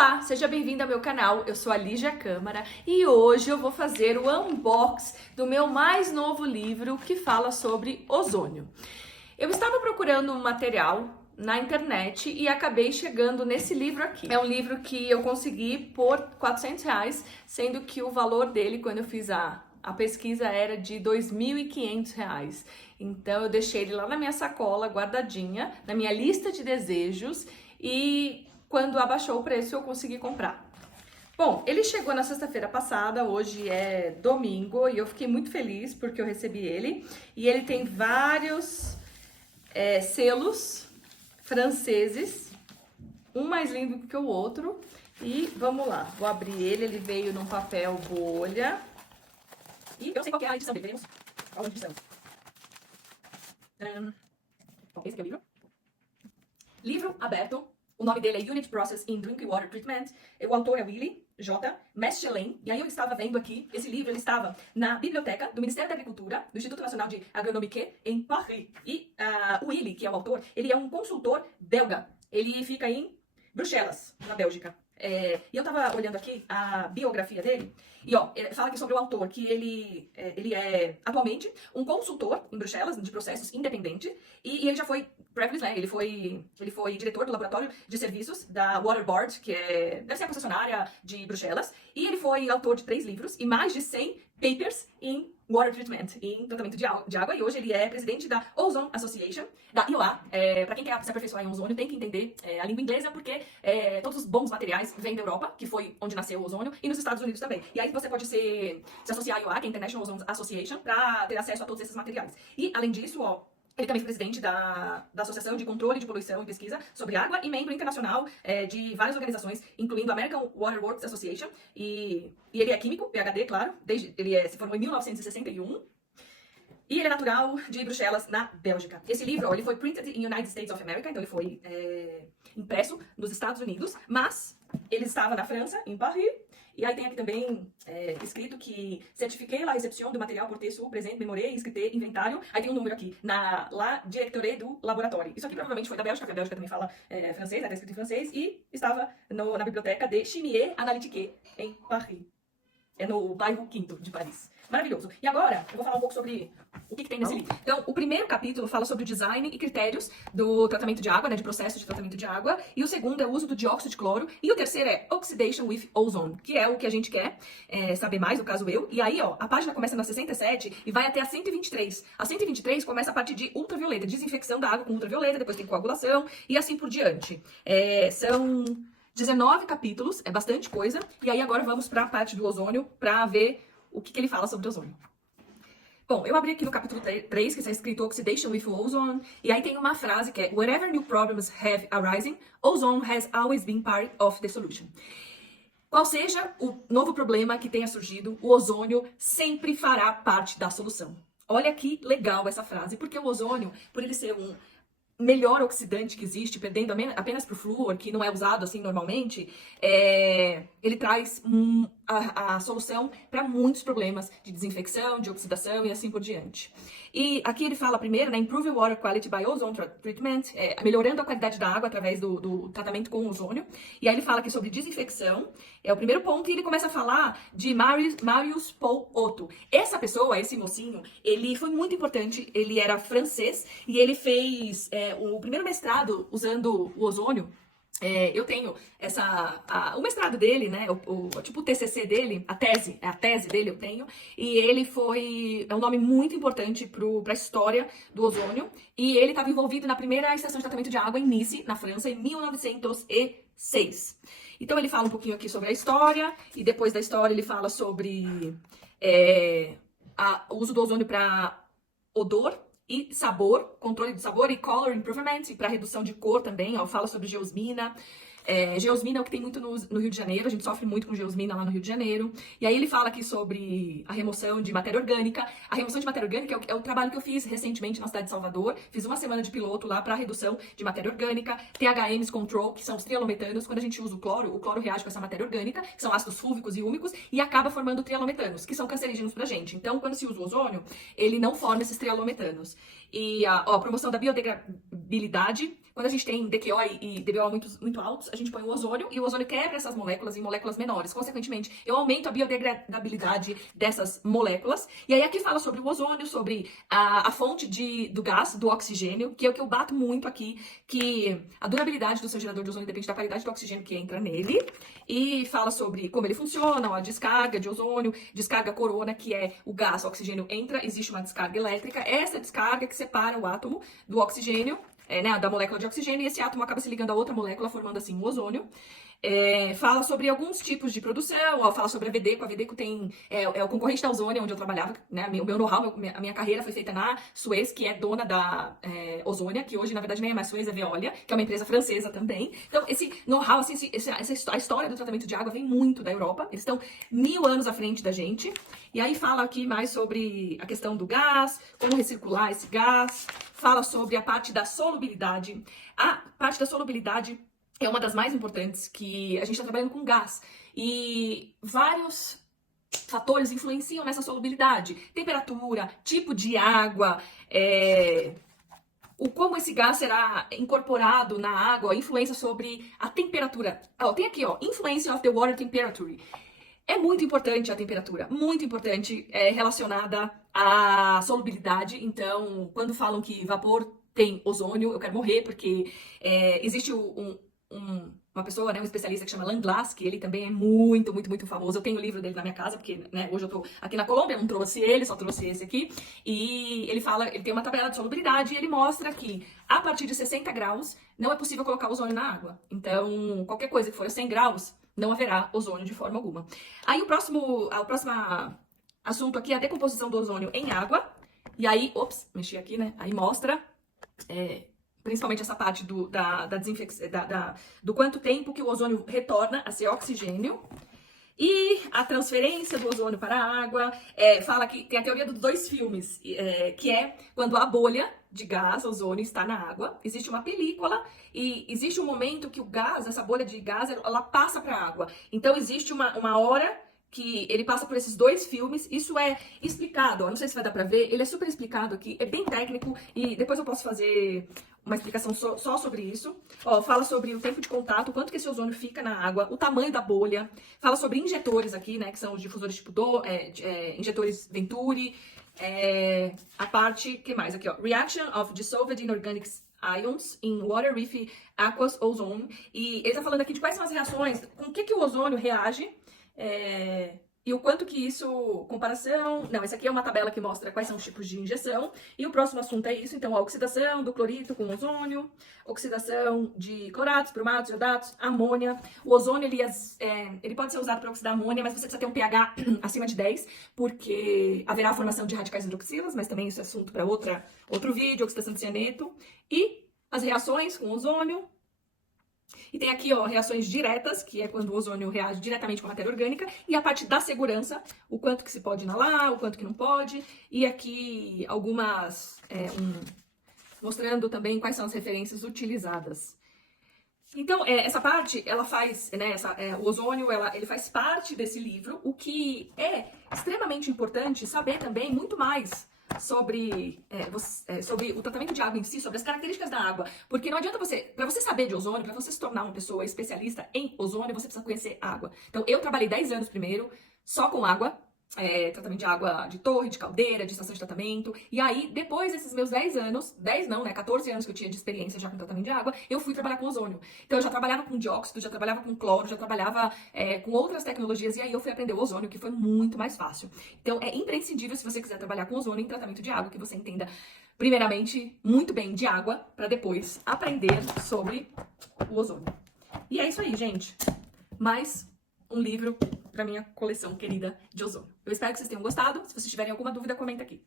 Olá, seja bem-vindo ao meu canal, eu sou a Lígia Câmara e hoje eu vou fazer o unboxing do meu mais novo livro que fala sobre ozônio. Eu estava procurando um material na internet e acabei chegando nesse livro aqui. É um livro que eu consegui por R$ 400, sendo que o valor dele, quando eu fiz a pesquisa, era de R$ 2.500. Então eu deixei ele lá na minha sacola, guardadinha, na minha lista de desejos, e quando abaixou o preço eu consegui comprar. Bom, ele chegou na sexta-feira passada, hoje é domingo, e eu fiquei muito feliz porque eu recebi ele. E ele tem vários selos franceses, um mais lindo que o outro. E vamos lá, vou abrir ele, ele veio num papel bolha. E eu sei qual é a edição dele, veremos qual a edição. Bom, esse aqui é o livro. Livro aberto. O nome dele é Unit Process in Drinking Water Treatment. O autor é Willy J. Meschelin. E aí eu estava vendo aqui, esse livro ele estava na biblioteca do Ministério da Agricultura, do Instituto Nacional de Agronomie, em Paris. E o Willy, que é o autor, ele é um consultor belga. Ele fica em Bruxelas, na Bélgica. E eu tava olhando aqui a biografia dele, e ó, ele fala aqui sobre o autor, que ele é atualmente um consultor em Bruxelas, de processos independente, e ele já foi previous, né, ele foi diretor do laboratório de serviços da Water Board, que deve ser a concessionária de Bruxelas, e ele foi autor de 3 livros e mais de 100 papers em water treatment, em tratamento de água, e hoje ele é presidente da Ozone Association, da IOA. Para quem quer se aperfeiçoar em ozônio, tem que entender a língua inglesa, porque todos os bons materiais vêm da Europa, que foi onde nasceu o ozônio, e nos Estados Unidos também. E aí você pode se associar à IOA, que é a International Ozone Association, para ter acesso a todos esses materiais. E, além disso, ó, ele também é presidente da Associação de Controle de Poluição e Pesquisa sobre Água e membro internacional de várias organizações, incluindo a American Water Works Association. E ele é químico, PhD, claro, ele se formou em 1961. E ele é natural de Bruxelas, na Bélgica. Esse livro, ó, ele foi printed in United States of America, então ele foi impresso nos Estados Unidos, mas ele estava na França, em Paris. E aí tem aqui também escrito que certifiquei la réception do material por ter su presente, memoré, escrité, inventário. Aí tem um número aqui, la directoré do laboratório. Isso aqui provavelmente foi da Bélgica, porque a Bélgica também fala francês, está escrito em francês, e estava na biblioteca de Chimie Analytique, em Paris. É no bairro Quinto de Paris. Maravilhoso. E agora, eu vou falar um pouco sobre o que tem nesse livro. Então, o primeiro capítulo fala sobre o design e critérios do tratamento de água, né, de processo de tratamento de água. E o segundo é o uso do dióxido de cloro. E o terceiro é Oxidation with Ozone, que é o que a gente quer saber mais, no caso eu. E aí, ó, a página começa na 67 e vai até a 123. A 123 começa a partir de ultravioleta, desinfecção da água com ultravioleta, depois tem coagulação e assim por diante. São 19 capítulos, é bastante coisa. E aí agora vamos para a parte do ozônio para ver o que ele fala sobre o ozônio. Bom, eu abri aqui no capítulo 3, que está escrito Oxidation with Ozone, e aí tem uma frase que é Wherever new problems have arisen, ozone has always been part of the solution. Qual seja o novo problema que tenha surgido, o ozônio sempre fará parte da solução. Olha que legal essa frase, porque o ozônio, por ele ser um melhor oxidante que existe, perdendo apenas para o flúor, que não é usado assim normalmente, ele traz a solução para muitos problemas de desinfecção, de oxidação e assim por diante. E aqui ele fala primeiro, né, Improve Water Quality by Ozone Treatment, melhorando a qualidade da água através do tratamento com ozônio. E aí ele fala aqui sobre desinfecção, é o primeiro ponto, e ele começa a falar de Marius Paul Otto. Essa pessoa, esse mocinho, ele foi muito importante, ele era francês e ele fez o primeiro mestrado usando o ozônio. Eu tenho o mestrado dele, né, tipo o TCC dele, a tese dele eu tenho, e ele é um nome muito importante para a história do ozônio, e ele estava envolvido na primeira estação de tratamento de água em Nice, na França, em 1906. Então ele fala um pouquinho aqui sobre a história, e depois da história ele fala sobre o uso do ozônio para odor e sabor, controle de sabor e color improvement, e para redução de cor também, ó, fala sobre geosmina. Geosmina é o que tem muito no Rio de Janeiro, a gente sofre muito com geosmina lá no Rio de Janeiro. E aí ele fala aqui sobre a remoção de matéria orgânica. A remoção de matéria orgânica é o trabalho que eu fiz recentemente na cidade de Salvador. Fiz uma semana de piloto lá para redução de matéria orgânica. THMs Control, que são os trialometanos. Quando a gente usa o cloro reage com essa matéria orgânica, que são ácidos fúlvicos e úmicos, e acaba formando trialometanos, que são cancerígenos pra gente. Então, quando se usa o ozônio, ele não forma esses trialometanos. E a promoção da biodegradabilidade, quando a gente tem DQO e DBO muito altos, a gente põe o ozônio e o ozônio quebra essas moléculas em moléculas menores. Consequentemente, eu aumento a biodegradabilidade dessas moléculas. E aí aqui fala sobre o ozônio, sobre a fonte do gás, do oxigênio, que é o que eu bato muito aqui, que a durabilidade do seu gerador de ozônio depende da qualidade do oxigênio que entra nele. E fala sobre como ele funciona, a descarga de ozônio, descarga corona, que é o gás, o oxigênio entra, existe uma descarga elétrica. Essa descarga que separa o átomo do oxigênio, né, da molécula de oxigênio, e esse átomo acaba se ligando a outra molécula, formando assim um ozônio. Fala sobre alguns tipos de produção, ó, fala sobre a Vedeco. A Vedeco é o concorrente da Ozônia, onde eu trabalhava, né? O meu know-how, a minha carreira foi feita na Suez, que é dona da Ozônia, que hoje, na verdade, nem é mais Suez, é Veolia, que é uma empresa francesa também. Então, esse know-how, assim, a história do tratamento de água vem muito da Europa. Eles estão 1000 anos à frente da gente. E aí fala aqui mais sobre a questão do gás, como recircular esse gás. Fala sobre a parte da solubilidade. A parte da solubilidade é uma das mais importantes, que a gente está trabalhando com gás. E vários fatores influenciam nessa solubilidade. Temperatura, tipo de água, como esse gás será incorporado na água, influência sobre a temperatura. Tem aqui, influence of the water temperature. É muito importante a temperatura, muito importante, relacionada à solubilidade. Então, quando falam que vapor tem ozônio, eu quero morrer, porque existe uma pessoa, né, um especialista que chama Langlass, que ele também é muito, muito, muito famoso. Eu tenho o livro dele na minha casa, porque, né, hoje eu tô aqui na Colômbia, não trouxe ele, só trouxe esse aqui. E ele tem uma tabela de solubilidade e ele mostra que a partir de 60 graus não é possível colocar ozônio na água. Então, qualquer coisa que for a 100 graus, não haverá ozônio de forma alguma. Aí o próximo assunto aqui é a decomposição do ozônio em água. E aí, mexi aqui, né? Aí mostra principalmente essa parte do quanto tempo que o ozônio retorna a ser oxigênio. E a transferência do ozônio para a água, fala que tem a teoria dos 2 filmes, que é quando a bolha de gás, ozônio, está na água, existe uma película e existe um momento que o gás, essa bolha de gás, ela passa para a água. Então existe uma hora que ele passa por esses 2 filmes. Isso é explicado, não sei se vai dar pra ver, ele é super explicado aqui, é bem técnico e depois eu posso fazer uma explicação só sobre isso. Fala sobre o tempo de contato, quanto que esse ozônio fica na água, o tamanho da bolha, fala sobre injetores aqui, né, que são os difusores tipo injetores Venturi, a parte, que mais aqui, Reaction of dissolved inorganic ions in water with aqueous ozone. E ele tá falando aqui de quais são as reações, com o que o ozônio reage, e o quanto que isso, comparação... Não, essa aqui é uma tabela que mostra quais são os tipos de injeção. E o próximo assunto é isso, então, a oxidação do clorito com ozônio, oxidação de cloratos, bromatos, iodatos, amônia. O ozônio, ele pode ser usado para oxidar amônia, mas você precisa ter um pH acima de 10, porque haverá a formação de radicais hidroxilas, mas também isso é assunto para outro vídeo, oxidação de cianeto. E as reações com ozônio. E tem aqui, reações diretas, que é quando o ozônio reage diretamente com a matéria orgânica, e a parte da segurança, o quanto que se pode inalar, o quanto que não pode, e aqui algumas, mostrando também quais são as referências utilizadas. Então, essa parte, ela faz, né, o ozônio, ele faz parte desse livro, o que é extremamente importante saber também muito mais sobre o tratamento de água em si, sobre as características da água, porque não adianta para você saber de ozônio, para você se tornar uma pessoa especialista em ozônio, você precisa conhecer água. Então, eu trabalhei 10 anos primeiro só com água, tratamento de água de torre, de caldeira, de estação de tratamento, e aí, depois desses meus 10 anos, 10 não, né, 14 anos que eu tinha de experiência já com tratamento de água, eu fui trabalhar com ozônio. Então, eu já trabalhava com dióxido, já trabalhava com cloro, já trabalhava com outras tecnologias, e aí eu fui aprender o ozônio, que foi muito mais fácil. Então, é imprescindível, se você quiser trabalhar com ozônio em tratamento de água, que você entenda, primeiramente, muito bem de água, para depois aprender sobre o ozônio. E é isso aí, gente. Mais um livro para minha coleção querida de ozônio. Eu espero que vocês tenham gostado. Se vocês tiverem alguma dúvida, comenta aqui.